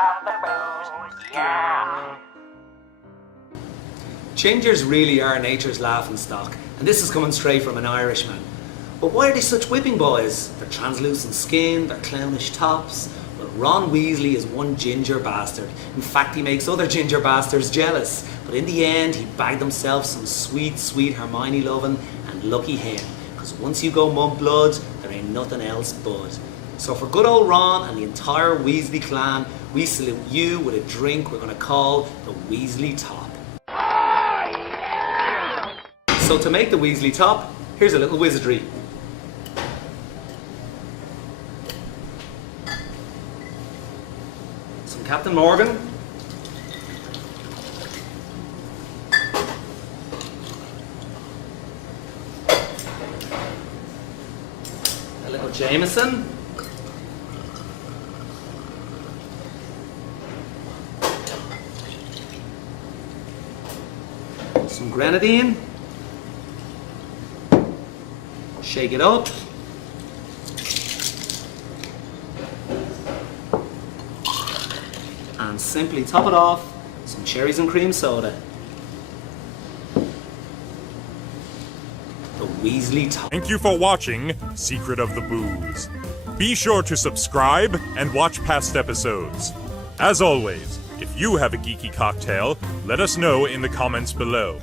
of the booze, yeah. Gingers really are nature's laughingstock, and this is coming straight from an Irishman. But why are they such whipping boys? Their translucent skin, their clownish tops. Well, Ron Weasley is one ginger bastard. In fact, he makes other ginger bastards jealous. But in the end, he bagged himself some sweet, sweet Hermione loving, and lucky him. Because once you go mud blood, there ain't nothing else but. So for good old Ron and the entire Weasley clan, we salute you with a drink we're going to call the Weasley Top. So to make the Weasley Top, here's a little wizardry. Some Captain Morgan. A little Jameson. Some Grenadine. Shake it up. And simply top it off some cherries and cream soda. The Weasley Top. Thank you for watching Secret of the Booze. Be sure to subscribe and watch past episodes. As always, if you have a geeky cocktail, let us know in the comments below.